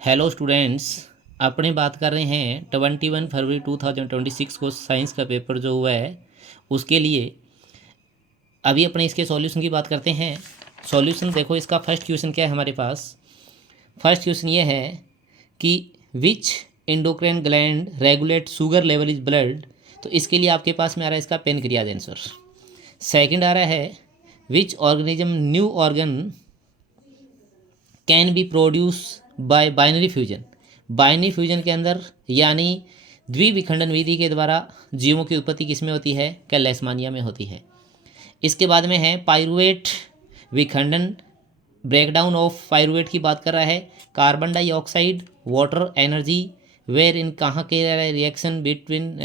Hello students, अपने बात कर रहे हैं 21 फरवरी 2026 को साइंस का पेपर जो हुआ है उसके लिए। अभी अपने इसके सॉल्यूशन की बात करते हैं। सॉल्यूशन देखो, इसका फर्स्ट क्वेश्चन क्या है हमारे पास। फर्स्ट क्वेश्चन ये है कि which endocrine gland regulate sugar level is blood. तो इसके लिए आपके पास में आ रहा है इसका पेनक्रियाज आंसर। सेकंड आ रहा है which organism new organ can be produce by binary fusion. Binary fusion के अंदर यानी द्विविखंडन विधि के द्वारा जीवों की उत्पत्ति किसमें होती है? क्या लेशमानिया में होती है। इसके बाद में है पाइरुवेट विखंडन, ब्रेकडाउन ऑफ पाइरुवेट की बात कर रहा है। Carbon dioxide water energy where in कहाँ के reaction between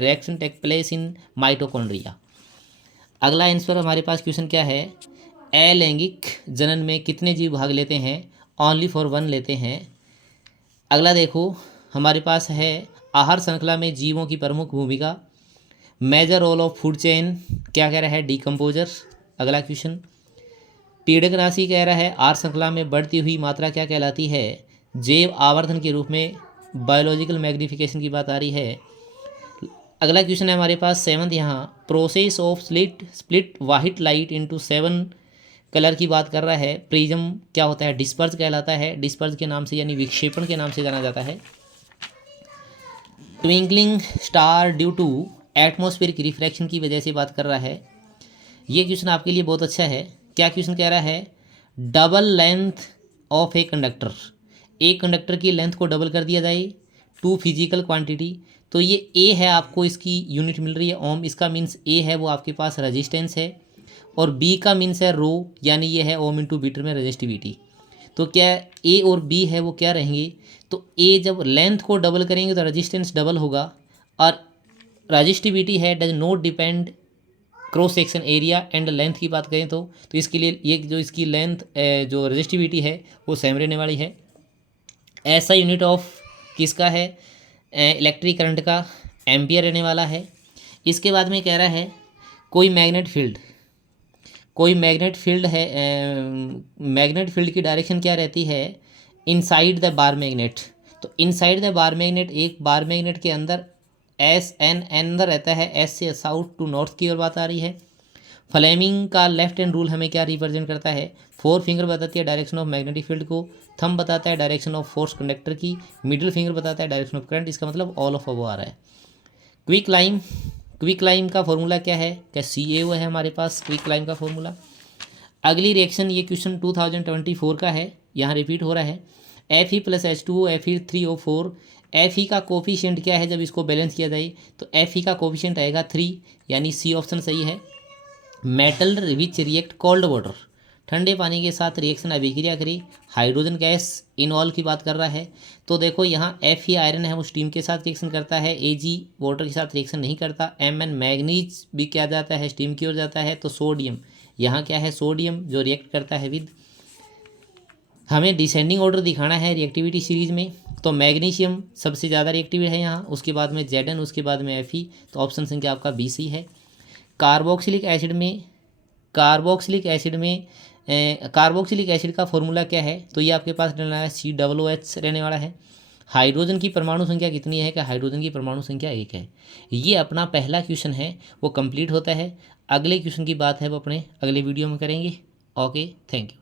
reaction take place in mitochondria. अगला आंसर हमारे पास क्वेश्चन क्या है, अलैंगिक जनन में कितने जीव भाग लेते हैं? ओनली फॉर वन लेते हैं। अगला देखो हमारे पास है आहार श्रृंखला में जीवों की प्रमुख भूमिका। Major role of food chain क्या कह रहा है? डिकम्पोजर। अगला क्वेश्चन पीड़क राशि कह रहा है आहार श्रृंखला में बढ़ती हुई मात्रा क्या कहलाती है? जैव आवर्धन के रूप में बायोलॉजिकल मैग्निफिकेशन की बात आ रही है। अगला क्वेश्चन है हमारे पास सेवंथ, यहाँ process of split white light into 7 colour की बात कर रहा है। प्रिज्म क्या होता है? डिस्पर्ज कहलाता है। डिस्पर्ज के नाम से यानी विक्षेपण के नाम से जाना जाता है। Twinkling star due to atmospheric refraction की वजह से बात कर रहा है। ये क्वेश्चन आपके लिए बहुत अच्छा है। क्या क्वेश्चन कह रहा है? Double length of a conductor, एक कंडक्टर की लेंथ को डबल कर दिया जाए टू फिजिकल क्वांटिटी। तो ये ए है, आपको इसकी यूनिट मिल रही है ओम। इसका मीन्स ए है वो आपके पास रेजिस्टेंस है, और बी का मीन्स है रो, यानी ये है ओम इंटू बीटर में रेजिस्टिविटी। तो क्या ए और बी है वो क्या रहेंगे? तो ए जब लेंथ को डबल करेंगे तो रेजिस्टेंस डबल होगा, और रेजिस्टिविटी है does not depend cross section area and length की बात करें तो इसके लिए ये जो इसकी लेंथ जो रेजिस्टिविटी है वो सेम रहने वाली है। ऐसा यूनिट ऑफ किसका है? इलेक्ट्रिक करंट का एम्पियर रहने वाला है। इसके बाद में कह रहा है कोई मैग्नेट फील्ड है, मैग्नेट फील्ड की डायरेक्शन क्या रहती है? Inside the bar magnet. तो इनसाइड द बार मैग्नेट, एक बार मैग्नेट के अंदर एस एन अंदर रहता है, एस से साउथ टू नॉर्थ की ओर बात आ रही है। फ्लेमिंग का लेफ्ट हैंड रूल हमें क्या रिप्रेजेंट करता है? 4 फिंगर बताती है डायरेक्शन ऑफ मैग्नेटिक फील्ड को, थंब बताता है डायरेक्शन ऑफ फोर्स कंडक्टर की, मिडिल फिंगर बताता है डायरेक्शन ऑफ करंट। इसका मतलब ऑल ऑफ अबव आ रहा है। क्विक लाइम का फॉर्मूला क्या है? क्या CaO है हमारे पास क्विक लाइम का फॉर्मूला। अगली रिएक्शन, ये क्वेश्चन 2024 का है, यहाँ रिपीट हो रहा है। Fe plus H2O Fe3O4। Fe का कोफिशिएंट क्या है जब इसको बैलेंस किया जाए? तो Fe का कोफिशिएंट आएगा 3, यानी सी ऑप्शन सही है। Metal which react cold water, ठंडे पानी के साथ रिएक्शन अभिक्रिया करी, हाइड्रोजन गैस इनवॉल्व की बात कर रहा है। तो देखो यहाँ Fe आयरन है वो स्टीम के साथ रिएक्शन करता है, Ag वाटर के साथ रिएक्शन नहीं करता, Mn मैग्नीज भी क्या जाता है? स्टीम की ओर जाता है। तो सोडियम, यहाँ क्या है? सोडियम जो रिएक्ट करता है विद, हमें डिसेंडिंग ऑर्डर दिखाना है रिएक्टिविटी सीरीज में। तो मैग्नीशियम सबसे ज़्यादा रिएक्टिव है यहाँ, उसके बाद में Zn, उसके बाद में Fe। तो ऑप्शन संख्या आपका BC है। कार्बोक्सिलिक एसिड का फॉर्मूला क्या है? तो ये आपके पास रहने वाला है COOH रहने वाला है। हाइड्रोजन की परमाणु संख्या कितनी है? क्या हाइड्रोजन की परमाणु संख्या 1 है। ये अपना पहला क्वेश्चन है वो कंप्लीट होता है। अगले क्वेश्चन की बात है वो अपने अगले वीडियो में करेंगे। Okay, thank you.